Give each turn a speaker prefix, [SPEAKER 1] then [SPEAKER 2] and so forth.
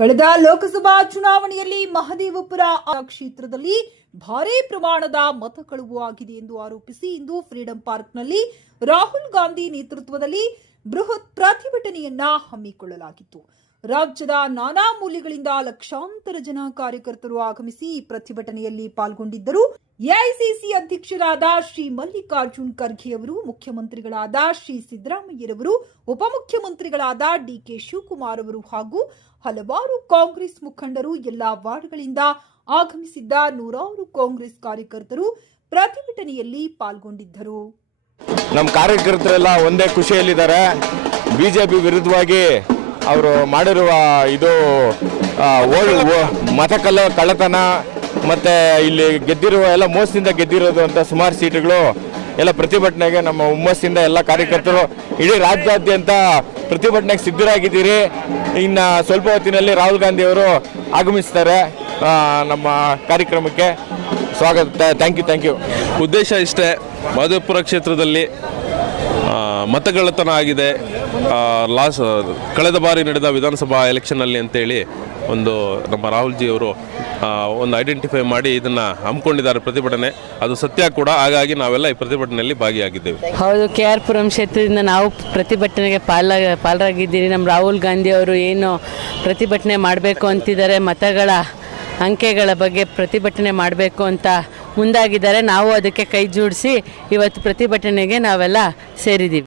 [SPEAKER 1] ಕಳೆದ ಲೋಕಸಭಾ ಚುನಾವಣೆಯಲ್ಲಿ ಮಹದೇವಪುರ ಕ್ಷೇತ್ರದಲ್ಲಿ ಭಾರೀ ಪ್ರಮಾಣದ ಮತ ಕಳುವು ಆಗಿದೆ ಎಂದು ಆರೋಪಿಸಿ ಇಂದು ಫ್ರೀಡಂ ಪಾರ್ಕ್ನಲ್ಲಿ ರಾಹುಲ್ ಗಾಂಧಿ ನೇತೃತ್ವದಲ್ಲಿ ಬೃಹತ್ ಪ್ರತಿಭಟನೆಯನ್ನ ಹಮ್ಮಿಕೊಳ್ಳಲಾಗಿತ್ತು. ರಾಜ್ಯದ ನಾನಾ ಮೂಲೆಗಳಿಂದ ಲಕ್ಷಾಂತರ ಜನ ಕಾರ್ಯಕರ್ತರು ಆಗಮಿಸಿ ಪ್ರತಿಭಟನೆಯಲ್ಲಿ ಪಾಲ್ಗೊಂಡಿದ್ದರು. ಎಐಸಿಸಿ ಅಧ್ಯಕ್ಷರಾದ ಶ್ರೀ ಮಲ್ಲಿಕಾರ್ಜುನ್ ಖರ್ಗೆ ಮುಖ್ಯಮಂತ್ರಿಗಳಾದ ಶ್ರೀ ಸಿದ್ದರಾಮಯ್ಯರವರು, ಉಪಮುಖ್ಯಮಂತ್ರಿಗಳಾದ ಡಿಕೆ ಶಿವಕುಮಾರ್ ಅವರು ಹಾಗೂ ಹಲವಾರು ಕಾಂಗ್ರೆಸ್ ಮುಖಂಡರು ಎಲ್ಲಾ ವಾರ್ಡ್ಗಳಿಂದ ಆಗಮಿಸಿದ್ದ ನೂರಾರು ಕಾಂಗ್ರೆಸ್ ಕಾರ್ಯಕರ್ತರು ಪ್ರತಿಭಟನೆಯಲ್ಲಿ ಪಾಲ್ಗೊಂಡಿದ್ದರು.
[SPEAKER 2] ನಮ್ಮ ಕಾರ್ಯಕರ್ತರೆಲ್ಲ ಒಂದೇ ಖುಷಿಯಲ್ಲಿದ್ದಾರೆ. ಬಿ ಜೆ ಪಿ ವಿರುದ್ಧವಾಗಿ ಅವರು ಮಾಡಿರುವ ಇದು ಮತಕಲ್ಲ ಕಳ್ಳತನ ಮತ್ತು ಇಲ್ಲಿ ಗೆದ್ದಿರುವ ಎಲ್ಲ ಮೋಸದಿಂದ ಗೆದ್ದಿರೋದು ಅಂತ ಸುಮಾರು ಸೀಟುಗಳು, ಎಲ್ಲ ಪ್ರತಿಭಟನೆಗೆ ನಮ್ಮ ಹುಮ್ಮಸ್ಸಿಂದ ಎಲ್ಲ ಕಾರ್ಯಕರ್ತರು, ಇಡೀ ರಾಜ್ಯಾದ್ಯಂತ ಪ್ರತಿಭಟನೆಗೆ ಸಿದ್ಧರಾಗಿದ್ದೀರಿ. ಇನ್ನು ಸ್ವಲ್ಪ ಹೊತ್ತಿನಲ್ಲಿ ರಾಹುಲ್ ಗಾಂಧಿ ಅವರು ಆಗಮಿಸ್ತಾರೆ ನಮ್ಮ ಕಾರ್ಯಕ್ರಮಕ್ಕೆ. ಸ್ವಾಗತ ಥ್ಯಾಂಕ್ ಯು ಥ್ಯಾಂಕ್ ಯು
[SPEAKER 3] ಉದ್ದೇಶ ಇಷ್ಟೇ ಮಧುಪುರ ಕ್ಷೇತ್ರದಲ್ಲಿ ಮತಗಳತನ ಮತಗಳ್ಳತನ ಆಗಿದೆ ಲಾಸ್ ಕಳೆದ ಬಾರಿ ನಡೆದ ವಿಧಾನಸಭಾ ಎಲೆಕ್ಷನಲ್ಲಿ ಅಂತೇಳಿ ಒಂದು ನಮ್ಮ ರಾಹುಲ್ಜಿ ಅವರು ಒಂದು ಐಡೆಂಟಿಫೈ ಮಾಡಿ ಇದನ್ನು ಹಮ್ಮಿಕೊಂಡಿದ್ದಾರೆ ಪ್ರತಿಭಟನೆ. ಅದು ಸತ್ಯ ಕೂಡ ಹಾಗಾಗಿ ನಾವೆಲ್ಲ ಈ ಪ್ರತಿಭಟನೆಯಲ್ಲಿ ಭಾಗಿಯಾಗಿದ್ದೇವೆ.
[SPEAKER 4] ಹೌದು ಕೆ ಆರ್ ಪುರಂ ಕ್ಷೇತ್ರದಿಂದ ನಾವು ಪ್ರತಿಭಟನೆಗೆ ಪಾಲ ಪಾಲರಾಗಿದ್ದೀರಿ. ನಮ್ಮ ರಾಹುಲ್ ಗಾಂಧಿ ಅವರು ಏನು ಪ್ರತಿಭಟನೆ ಮಾಡಬೇಕು ಅಂತಿದ್ದಾರೆ ಮತಗಳ ಅಂಕೆಗಳ ಬಗ್ಗೆ ಪ್ರತಿಭಟನೆ ಮಾಡಬೇಕು ಅಂತ ಮುಂದಾಗಿದ್ದಾರೆ. ನಾವು ಅದಕ್ಕೆ ಕೈ ಜೋಡಿಸಿ ಇವತ್ತು ಪ್ರತಿಭಟನೆಗೆ ನಾವೆಲ್ಲ ಸೇರಿದ್ದೀವಿ